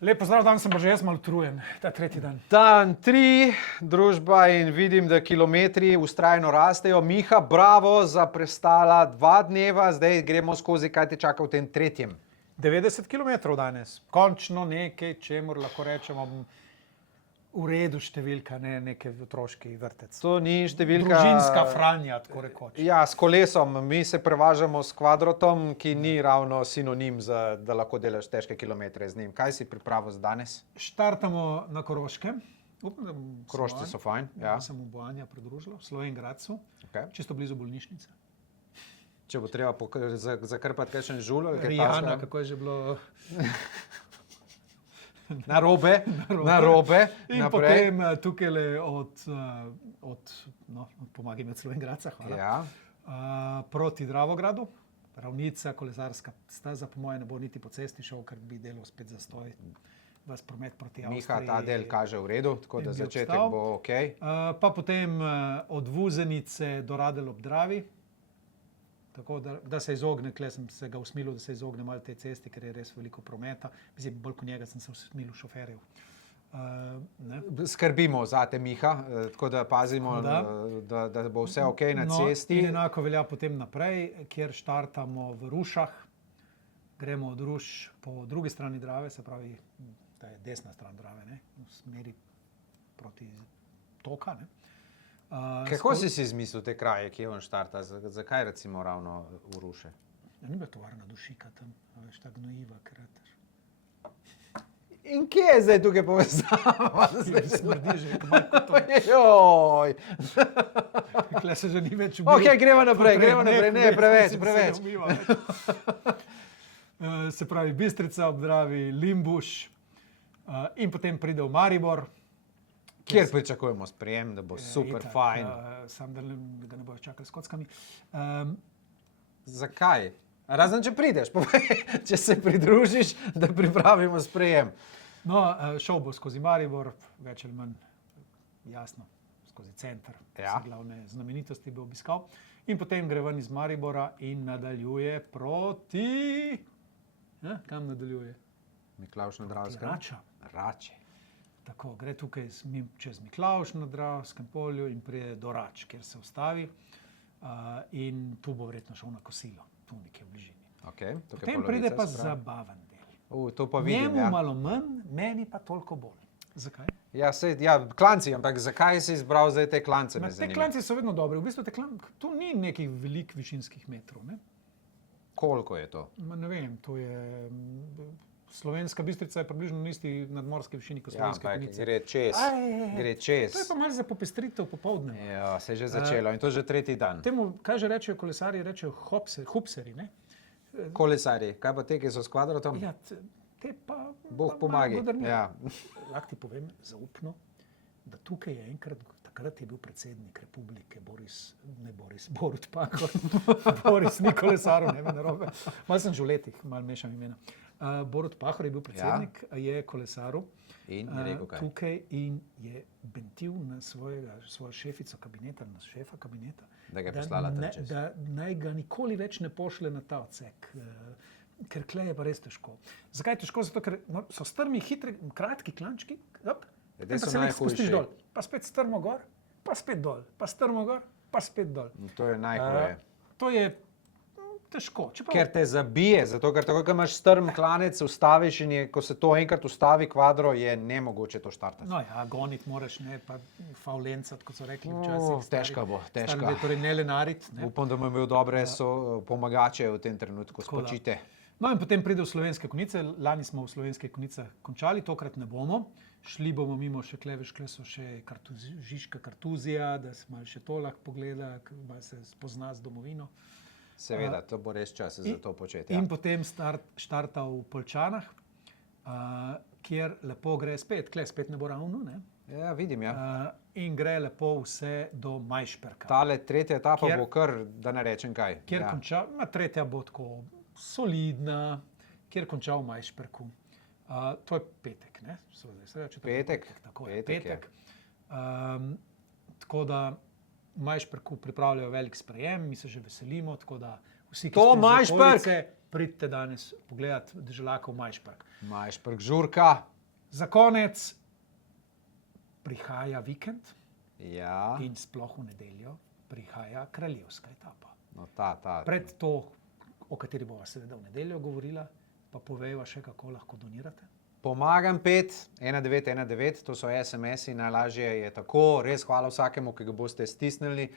Lep pozdrav, danes sem pa že jaz malo utrujen, ta tretji dan. Dan 3, družba in vidim, da kilometri vztrajno rastejo. Miha, bravo za prestala 2 dneva, zdaj gremo skozi, kaj te čaka v tem tretjem. 90 km danes, končno nekaj, čemur lahko rečemo v redu številka, ne neki otroški vrtec. To ni številka... Družinska Franja, tako rekoč. Ja, s kolesom. Mi se prevažamo s kvadrotom, ki ni ravno sinonim, da lahko delaš težke kilometre z njim. Kaj si pripravil za danes? Štartamo na Koroškem. Korošci so fajn. Ja. Sem v Bojanja pridružila, v Slovenj-Gradcu, čisto blizu bolnišnice. Če bo treba zakrpati kakšen žul ali kaj Rijana, kako je že bilo... Narobe. In naprej. potem tukaj od pomagaj med Slovenj-Gradca, hvala, Ja. proti Dravogradu, ravnica, kolesarska steza, po moje ne bo niti po cesti šel, ker bi delal spet zastoj, vas promet proti Avstriji. Miha, ta del kaže v redu, tako da začetek bo okej. Pa potem od Vuzenice do Radelj ob Dravi, tako da se izogne, tukaj sem se ga usmilil, da se izogne malo te cesti, ker je res veliko prometa. Mislim, bolj kot njega sem se usmilil šoferjev. Skrbimo zate, Miha, tako da pazimo, da bo vse okej na cesti. In enako velja potem naprej, kjer štartamo v Rušah. Gremo od Ruš po drugi strani Drave, se pravi, ta je desna stran Drave, ne? V smeri proti toka, ne? Kako si izmislil te kraje, kje on štarta? Zakaj recimo ravno v Ruše? Ja, ni bila tovarna dušika tam, veš, ta gnojiva, krater. In kje je zdaj tukaj povezava? Smrdi že, kako kot to. Joj! Tukaj se že ni več ubil. Ok, gremo naprej, ne, preveč. Se pravi, Bistrica ob Dravi, Limbuš in potem pride v Maribor. Kjer pričakujemo sprejem, da bo super fajn. Sam, da ga ne bojo čakali s kockami. Zakaj? Razen, če prideš, povej, če se pridružiš, da pripravimo sprejem. No, šel bo skozi Maribor, več ali manj jasno, skozi center. Ja. Vse glavne znamenitosti bo obiskal. In potem gre ven iz Maribora in nadaljuje proti... Ja, kam nadaljuje? Miklavž na Dravskem. Rače. Tako, gre tukaj čez Miklavž na Dravskem polju in pride do Rač, kjer se ustavi. In tu bo verjetno šel na kosilo, tu nekje v bližini. Okay, potem pride pa zabaven del. To pa vidim, Njemu malo manj, meni pa toliko bolj. Zakaj? Ja, klanci, ampak zakaj si izbral zdaj te klance? Te klanci so vedno dobri. V bistvu tu ni nekih velik višinskih metrov, ne? Koliko je to? Ne vem, to je... Slovenska Bistrica je približno na isti nadmorski višini kot Slovenska Konjica. Gre čez. To je pa malo za popestritev popoldne. Ja, se je že začelo in to že tretji dan. Temu, kaj že rečejo kolesarji, rečejo hupseri, ne? Kolesarji, kaj pa te, ki so s kvadrotom? Ja, te pa... Bog pomagi. Ja. Lahko ti povem zaupno, da tukaj je enkrat, takrat je bil predsednik republike Borut Pahor. Boris ni kolesarov, ne me narobe. Malo sem že v letih, malo mešam imena. Borut Pahor je bil predsednik, je kolesaril tukaj in je bentil na svojo šefico kabineta, na šefa kabineta, da ga je poslala tam čez. Da naj ga nikoli več ne pošle na ta odsek, ker klej je pa res težko. Zakaj je težko? Zato, ker so strmi, hitri, kratki klančki, pa se nekaj spustiš dol, pa spet strmo gor, pa spet dol, pa strmo gor, pa spet dol. To je najhuje. To je težko. Ker te zabije, zato ker tako, ko imaš strm klanec, ustaviš in ko se to enkrat ustavi kvadro, je nemogoče to štartati. No ja, goniti moraš, ne, pa faulencat, kot so rekli včasih. Težka bo, težka. Torej ne lenarit. Upam, da bomo imeli dobre pomagače v tem trenutku, spočite. No in potem pride v Slovenske Konjice, lani smo v Slovenskih Konjicah končali, tokrat ne bomo. Šli bomo mimo še Kleveš, kle so še Žižka Kartuzija, da se malo še to lahko pogleda, malo se spozna z domovino. Seveda, to bo res čas za to početi. In potem štarta v Poljčanah, kjer lepo gre spet, spet ne bo ravno, ne? Ja, vidim, ja. In gre lepo vse do Majšperka. Tale tretja etapa bo kar, da ne rečem kaj. Kjer konča, tretja bo tako solidna, kjer konča v Majšperku. To je petek, ne? Petek? Tako je, petek. Tako da v Majšperku pripravljajo velik sprejem, mi se že veselimo, tako da vsi, ki ste iz okolice, pridite danes pogledat Deželakov Majšperk. Majšperk žurka. Za konec prihaja vikend Ja, in sploh v nedeljo prihaja kraljevska etapa. no ta. Pred to, o kateri bova seveda v nedeljo govorila, pa povejva še, kako lahko donirate. Pomagam 51919, to so SMS-i, najlažje je tako, res hvala vsakemu, ki ga boste stisnili.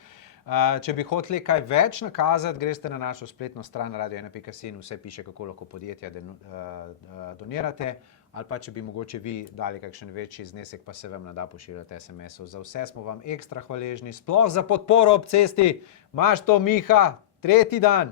Če bi hoteli kaj več nakazati, greste na našo spletno stran radio1.si in vse piše, kako lahko podjetja donirate, ali pa če bi mogoče vi dali kakšen večji znesek, pa se vam ne da pošiljati SMS-ov. Za vse smo vam ekstra hvaležni, sploh za podporo ob cesti. Imaš to, Miha, tretji dan.